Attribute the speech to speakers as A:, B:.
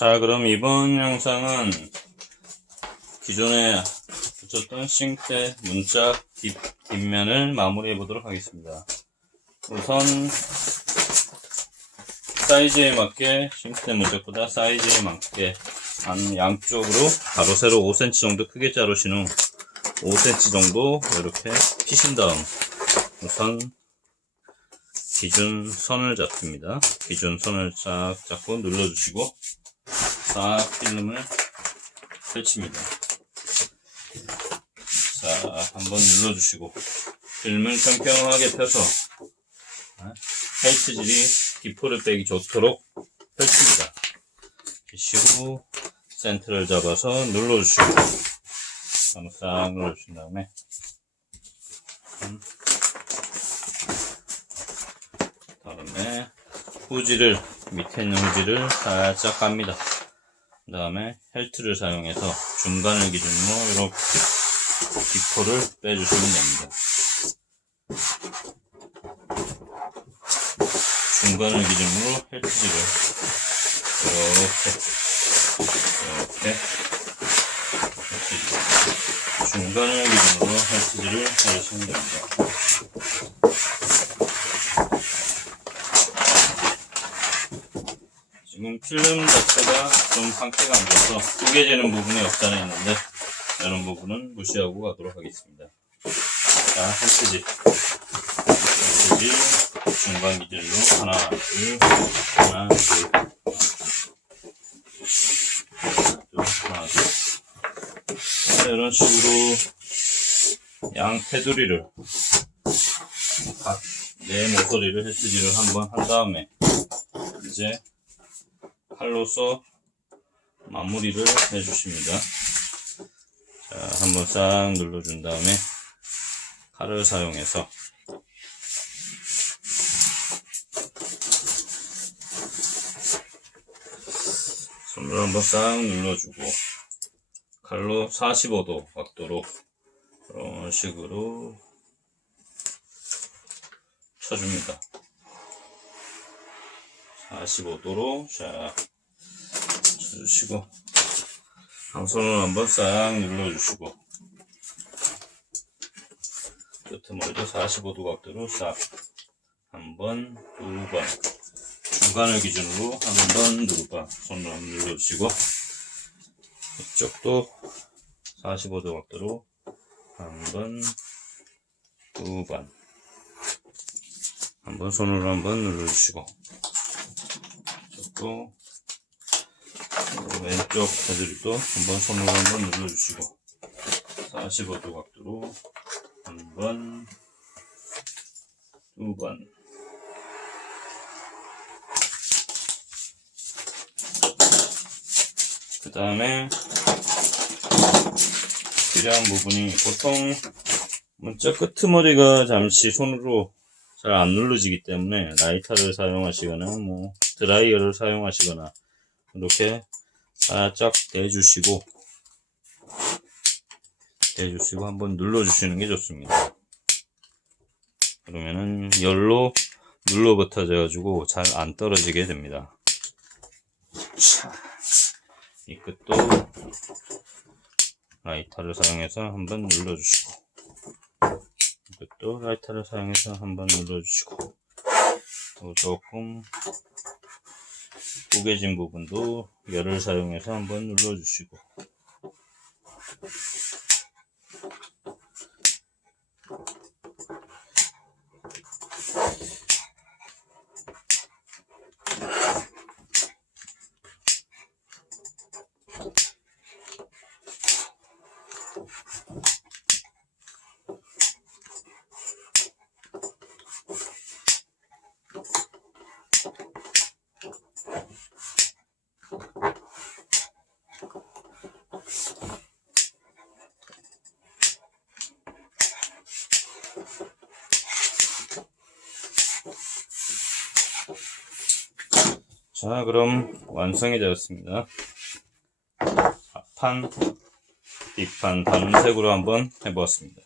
A: 자, 그럼 이번 영상은 기존에 붙였던 싱크대 문짝 뒷, 뒷면을 마무리해 보도록 하겠습니다. 우선 사이즈에 맞게 싱크대 문짝보다 사이즈에 맞게 한 양쪽으로 가로 세로 5cm 정도 크게 자르신 후 5cm 정도 이렇게 피신 다음 우선 기준 선을 잡습니다. 기준 선을 쫙 잡고 눌러주시고 싹 필름을 펼칩니다. 자, 한번 눌러주시고 필름을 평평하게 펴서 헬트질이 기포를 빼기 좋도록 펼칩니다. 펴시고 센터를 잡아서 눌러주시고 한번 싹 눌러주신 다음에 음. 다음에 후지를 밑에 있는 후지를 살짝 깝니다. 그 다음에 헬트를 사용해서 중간을 기준으로 이렇게 기포를 빼주시면 됩니다. 중간을 기준으로 헬트질을 이렇게 이렇게 중간을 기준으로 헬트질을 해주시면 됩니다. 지금 필름 자체가 좀 상태가 안 좋아서 쪼개지는 부분이 없잖아 있는데 이런 부분은 무시하고 가도록 하겠습니다. 자, 헬스질. 헬스질 중간 기질로 하나, 둘, 하나, 둘. 하나, 둘. 자, 이런 식으로 양 테두리를 각네 모서리를 헬스질을 한번 한 다음에 이제 칼로서 마무리를 해주십니다. 자, 한번 싹 눌러준 다음에 칼을 사용해서 손으로 한번 싹 눌러주고 칼로 45도 각도로 그런 식으로 쳐줍니다. 45도로 자 쳐주시고 한 손으로 한번 싹 눌러주시고 끝머리도 45도 각도로 싹 한 번, 두번 중간을 기준으로 한 번, 두번 손으로 한번 눌러주시고 이쪽도 45도 각도로 한 번, 두번 한번 손으로 한번 눌러주시고 또 왼쪽 테두리도 한번 손으로 한번 눌러주시고 45도 각도로 한 번, 두 번. 그 다음에 필요한 부분이 보통 문자 끄트머리가 잠시 손으로 잘 안 눌러지기 때문에 라이터를 사용하시거나 뭐 드라이어를 사용하시거나 이렇게 살짝 대주시고 대주시고 한번 눌러주시는 게 좋습니다. 그러면은 열로 눌러 붙어져 가지고 잘 안 떨어지게 됩니다. 자, 이 끝도 라이터를 사용해서 한번 눌러주시고 이 끝도 라이터를 사용해서 한번 눌러주시고 또 조금 구겨진 부분도 열을 사용해서 한번 눌러주시고 자, 그럼 완성이 되었습니다. 앞판, 뒷판 다른 색으로 한번 해보았습니다.